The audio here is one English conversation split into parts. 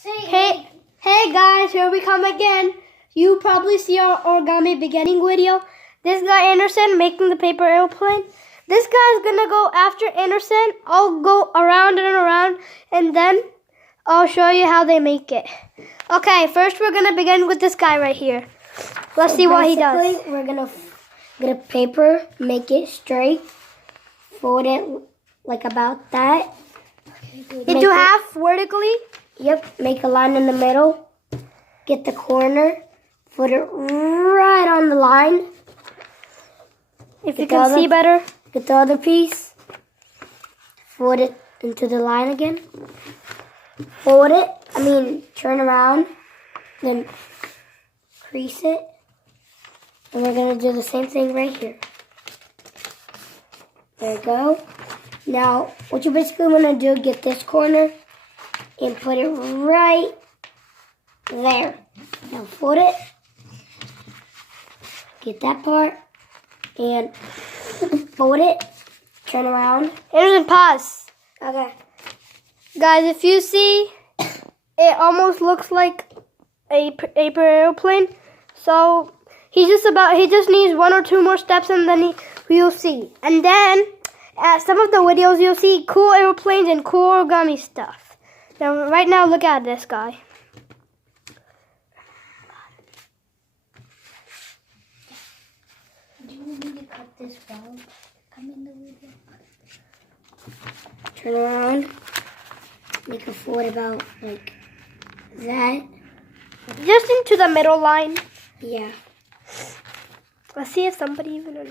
Hey guys, here we come again. You probably see our origami beginning video. This guy Anderson making the paper airplane. This guy's gonna go after Anderson. I'll go around and around and then I'll show you how they make it. Okay, first we're gonna begin with this guy right here. Let's see what he does. We're gonna get a paper, make it straight, fold it like about that. Into half vertically. Yep, make a line in the middle. Get the corner, put it right on the line. If you can see better. Get the other piece, fold it into the line again. Turn around, then crease it. And we're gonna do the same thing right here. There you go. Now, what you basically wanna do, get this corner and put it right there. Now fold it, get that part, and fold it, turn around. Anderson, pause. Okay. Guys, if you see, it almost looks like a paper airplane. So he just needs one or two more steps, and then you'll see. And then at some of the videos, you'll see cool airplanes and cool origami stuff. Now, right now, look at this guy. Do you want me to cut this down? Come in the video. Turn around. Make a fold about like that. Just into the middle line. Yeah. Let's see if somebody even...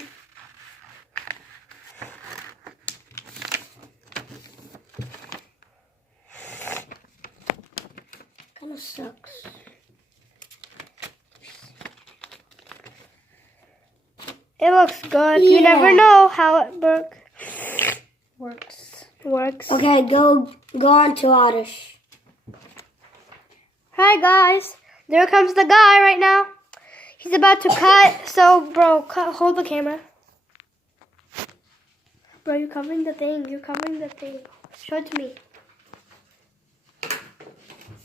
Kind of sucks. It looks good. Yeah. You never know how it works. Okay, go on to Oddish. Hi guys, there comes the guy right now. He's about to cut. So, bro, hold the camera. Bro, you're covering the thing. Show it to me.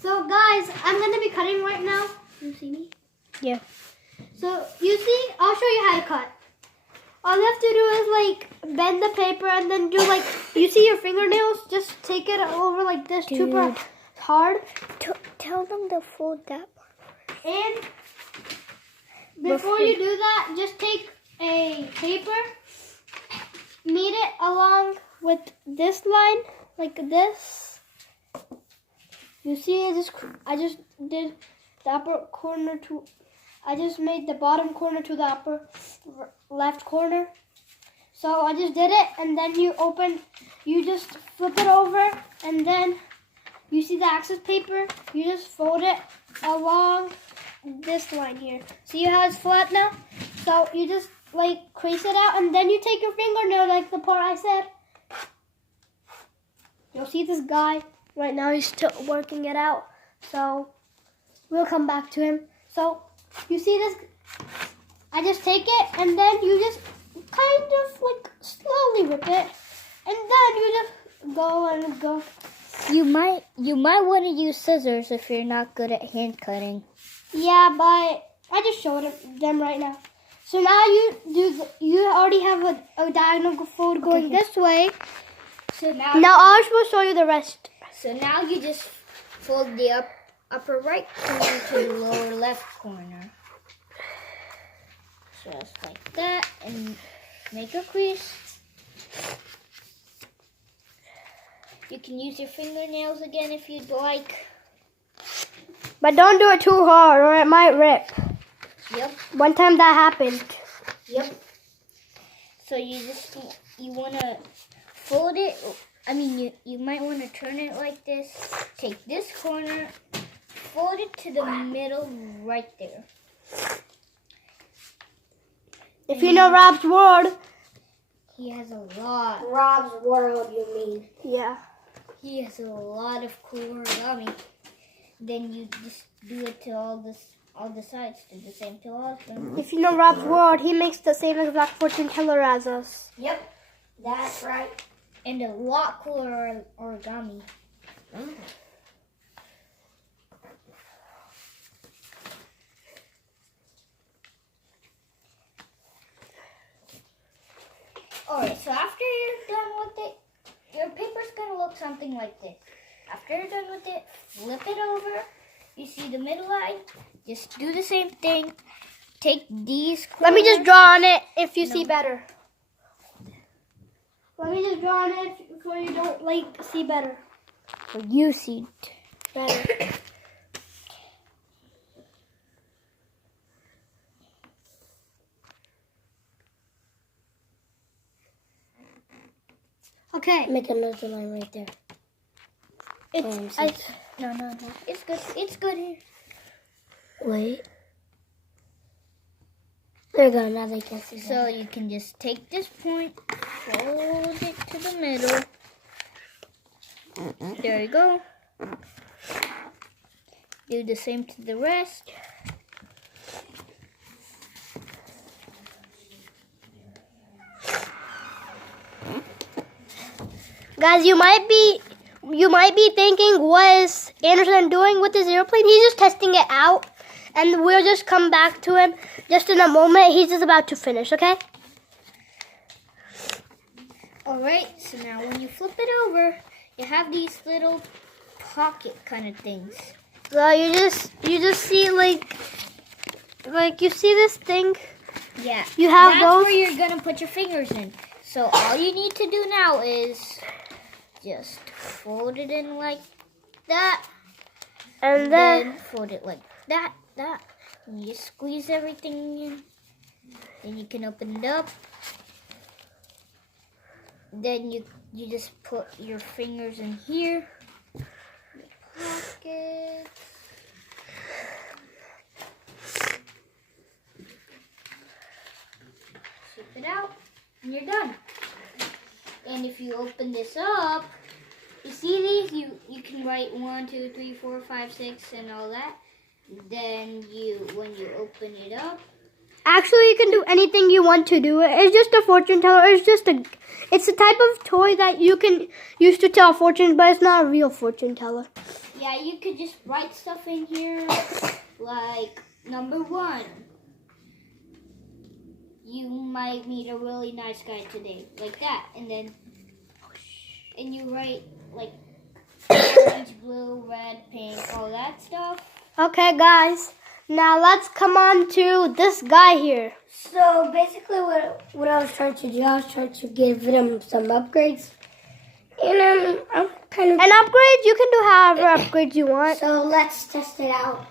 So, guys, I'm gonna be cutting right now. You see me? Yeah. So, you see, I'll show you how to cut. All you have to do is bend the paper and then do you see your fingernails? Just take it over like this, super hard. Tell them to fold that part. And before you do that, just take a paper, meet it along with this line, like this. You see, I just did the upper corner to... I just made the bottom corner to the upper left corner. So I just did it, and then you just flip it over, and then you see the access paper, you just fold it along this line here. See how it's flat now? So you just crease it out, and then you take your fingernail like the part I said. You'll see this guy right now, he's still working it out. So we'll come back to him. So you see this, I just take it, and then you just kind of slowly rip it, and then you just go and go. You might want to use scissors if you're not good at hand cutting. Yeah, but I just showed them right now. So now you already have a diagonal fold going this way. So now I will show you the rest. So now you just fold the upper right corner to the lower left corner. Just like that, and make a crease. You can use your fingernails again if you'd like. But don't do it too hard or it might rip. Yep. One time that happened. Yep. So you want to fold it. You might want to turn it like this. Take this corner, fold it to the middle right there. If you know Rob's World. He has a lot. Rob's World, you mean? Yeah. He has a lot of cool origami. Then you just do it to all the sides. Do the same to all of them. If you know Rob's World, he makes the same exact fortune teller as us. Yep, that's right. And a lot cooler origami. something like this. After you're done with it, flip it over. You see the middle line? Just do the same thing. Take these corners. Let me just draw on it if you No. see better. Let me just draw on it so you don't see better. So you see Better. Okay. Make another line right there. It's no. It's good. It's good here. Wait. There you go. Now they can see. So you can just take this point, fold it to the middle. There you go. Do the same to the rest. Guys, you might be thinking, what is Anderson doing with his airplane? He's just testing it out, and we'll just come back to him just in a moment. He's just about to finish, okay? Alright, so now when you flip it over, you have these little pocket kind of things. So you just see like you see this thing. Yeah. You have That's those. where you're gonna put your fingers in. So all you need to do now is just fold it in like that. And then fold it like that. And you just squeeze everything in. Then you can open it up. Then you just put your fingers in here. Pockets. Zip it out, and you're done. And if you open this up, you see these? You can write 1, 2, 3, 4, 5, 6, and all that. Then when you open it up, actually you can do anything you want to do. It's just a fortune teller. It's a type of toy that you can use to tell fortunes, but it's not a real fortune teller. yeah, you could just write stuff in here, like number 1. You might meet a really nice guy today, like that, and you write like orange, blue, red, pink, all that stuff. Okay, guys. Now let's come on to this guy here. So basically, what I was trying to do, I was trying to give them some upgrades, and I'm kind of. And upgrades, you can do however upgrades you want. So let's test it out.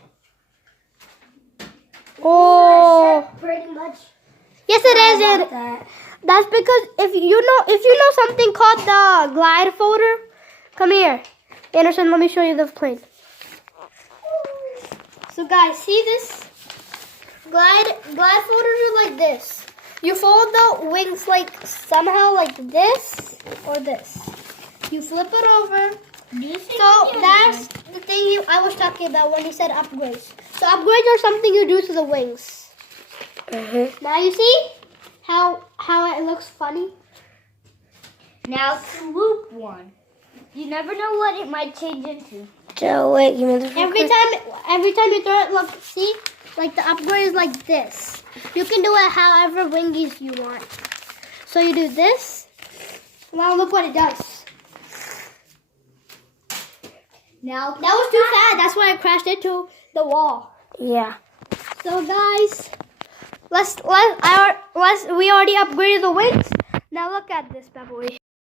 Oh, Pretty much. yes, it is. I like that. That's because if you know something called the glide folder, come here, Anderson. Let me show you the plane. So guys, see this? Glide folders are like this. You fold the wings like somehow like this or this. You flip it over. So that's the thing I was talking about when you said upgrades. So upgrades are something you do to the wings. Now you see how it looks funny? Now the loop one. You never know what it might change into. So wait, give me the Every time you throw it, look, see? Like the upgrade is like this. You can do it however wingies you want. So you do this. Now look what it does. Now That was too fast. That's why I crashed into the wall. Yeah. So guys, we already upgraded the wings. Now look at this bad boy.